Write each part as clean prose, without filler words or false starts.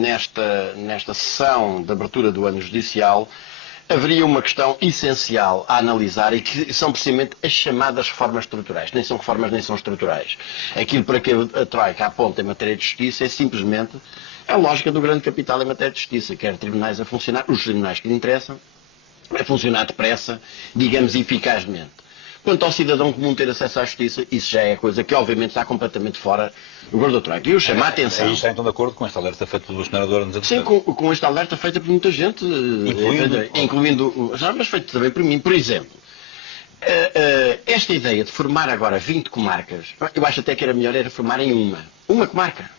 nesta sessão de abertura do ano judicial, haveria uma questão essencial a analisar e que são precisamente as chamadas reformas estruturais. Nem são reformas, nem são estruturais. Aquilo para que a Troika aponta em matéria de justiça é simplesmente a lógica do grande capital em matéria de justiça. Quer tribunais a funcionar, os tribunais que lhe interessam, a funcionar depressa, digamos eficazmente. Quanto ao cidadão comum ter acesso à justiça, isso já é coisa que obviamente está completamente fora do governo da Troika. E eu chamo a atenção... Aí está então de acordo com esta alerta feita pelo senador nos Sim, com esta alerta feita por muita gente, incluindo mas feito também por mim. Por exemplo, esta ideia de formar agora 20 comarcas, eu acho até que era melhor formarem uma comarca.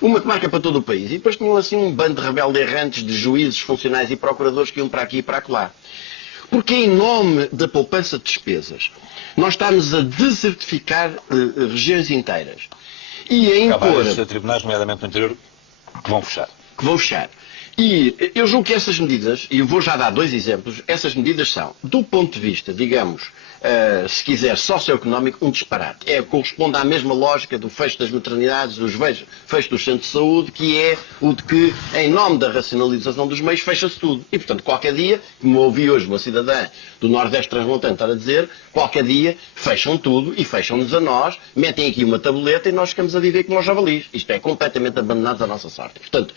Uma comarca para todo o país. E depois tinham assim um bando de rebeldes errantes de juízes, funcionários e procuradores que iam para aqui e para acolá. Porque em nome da poupança de despesas, nós estamos a desertificar regiões inteiras. E a impor... Há tribunais, nomeadamente no interior, que vão fechar. Que vão fechar. E eu julgo que essas medidas, e eu vou já dar 2 exemplos, essas medidas são, do ponto de vista, digamos, se quiser, socioeconómico, um disparate. Corresponde à mesma lógica do fecho das maternidades, dos fecho dos centros de saúde, que é o de que, em nome da racionalização dos meios, fecha-se tudo. E, portanto, qualquer dia, como ouvi hoje uma cidadã do Nordeste Transmontano estar a dizer, qualquer dia fecham tudo e fecham-nos a nós, metem aqui uma tabuleta e nós ficamos a viver como os javalis. Isto é, completamente abandonados à nossa sorte. Portanto,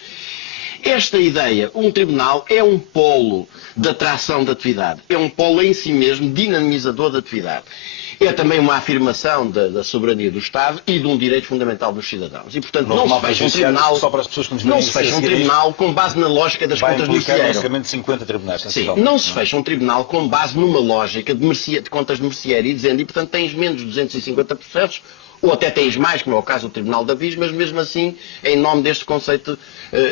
esta ideia, um tribunal é um polo de atração da atividade, é um polo em si mesmo dinamizador da atividade. É também uma afirmação da soberania do Estado e de um direito fundamental dos cidadãos. E, portanto, não se fecha um tribunal, com base na lógica das contas do Cieiro. Basicamente 50 tribunais. Sim, não se fecha um tribunal com base numa lógica de contas de mercearia e dizendo, e portanto tens menos de 250 processos, ou até tens mais, como é o caso do Tribunal da Avis, mas mesmo assim, em nome deste conceito,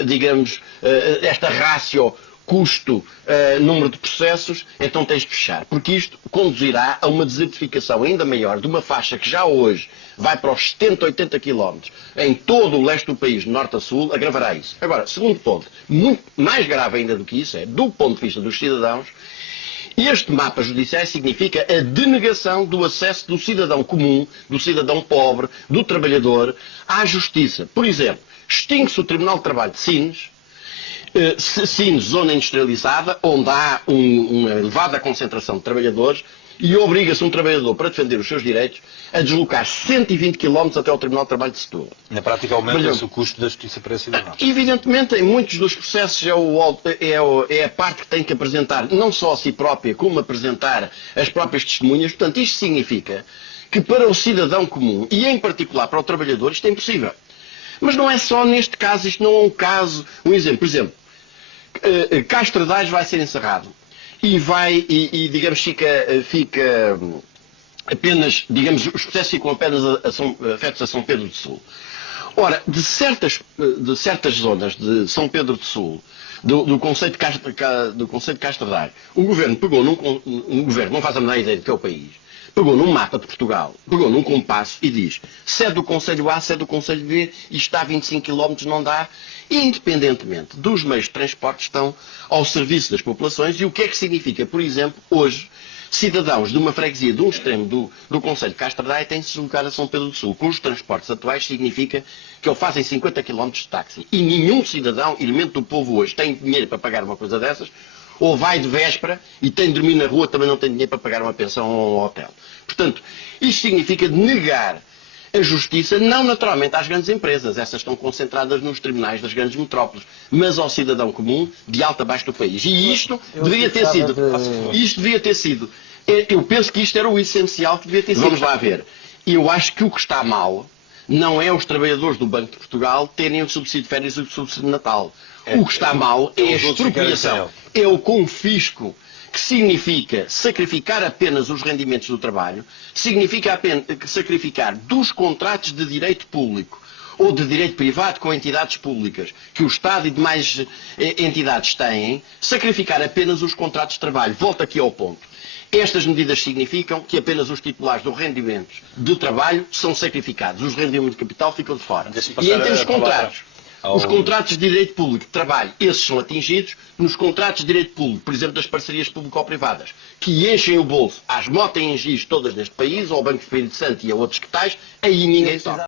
digamos, esta ratio custo, número de processos, então tens de fechar. Porque isto conduzirá a uma desertificação ainda maior de uma faixa que já hoje vai para os 70, 80 km em todo o leste do país, de norte a sul, agravará isso. Agora, segundo ponto, muito mais grave ainda do que isso, é do ponto de vista dos cidadãos, este mapa judicial significa a denegação do acesso do cidadão comum, do cidadão pobre, do trabalhador, à justiça. Por exemplo, extingue-se o Tribunal de Trabalho de Sines, Sines, zona industrializada, onde há uma elevada concentração de trabalhadores, e obriga-se um trabalhador, para defender os seus direitos, a deslocar 120 km até ao Tribunal de Trabalho de Setúbal. Na prática aumenta-se o custo da justiça para esse cidadão. Evidentemente, em muitos dos processos é a parte que tem que apresentar, não só a si própria, como apresentar as próprias testemunhas. Portanto, isto significa que para o cidadão comum, e em particular para o trabalhador, isto é impossível. Mas não é só neste caso, isto não é um exemplo. Por exemplo, Castro Daires vai ser encerrado. E digamos, fica apenas, digamos, os processos ficam apenas afetos a São Pedro do Sul. Ora, de certas zonas de São Pedro do Sul, do conceito de Castro Daires, o governo pegou um governo, não faz a menor ideia do que é o país, pegou num mapa de Portugal, pegou num compasso e diz, se é do Conselho A, se é do Conselho B, e está a 25 km, não dá, independentemente dos meios de transporte, estão ao serviço das populações. E o que é que significa, por exemplo, hoje, cidadãos de uma freguesia de um extremo do Conselho de Castro Daire têm de se deslocar a São Pedro do Sul. Com os transportes atuais significa que eles fazem 50 km de táxi. E nenhum cidadão, elemento do povo hoje, tem dinheiro para pagar uma coisa dessas, ou vai de véspera e tem de dormir na rua, também não tem dinheiro para pagar uma pensão ou um hotel. Portanto, isto significa negar a justiça, não naturalmente às grandes empresas, essas estão concentradas nos tribunais das grandes metrópoles, mas ao cidadão comum de alto a baixo do país. E isto deveria ter sido, eu penso que isto era o essencial que devia ter sido. Vamos lá ver. E eu acho que o que está mal não é os trabalhadores do Banco de Portugal terem o subsídio de férias e o subsídio de Natal. O que está mal é a expropriação, é o confisco, que significa sacrificar apenas os rendimentos do trabalho, significa apenas sacrificar dos contratos de direito público ou de direito privado com entidades públicas que o Estado e demais entidades têm, sacrificar apenas os contratos de trabalho. Volto aqui ao ponto. Estas medidas significam que apenas os titulares dos rendimentos de trabalho são sacrificados. Os rendimentos de capital ficam de fora. E em termos de contratos, os contratos de direito público de trabalho, esses são atingidos. Nos contratos de direito público, por exemplo, das parcerias público-privadas, que enchem o bolso às motas todas neste país, ao Banco Espírito Santo e a outros que tais, aí ninguém toca.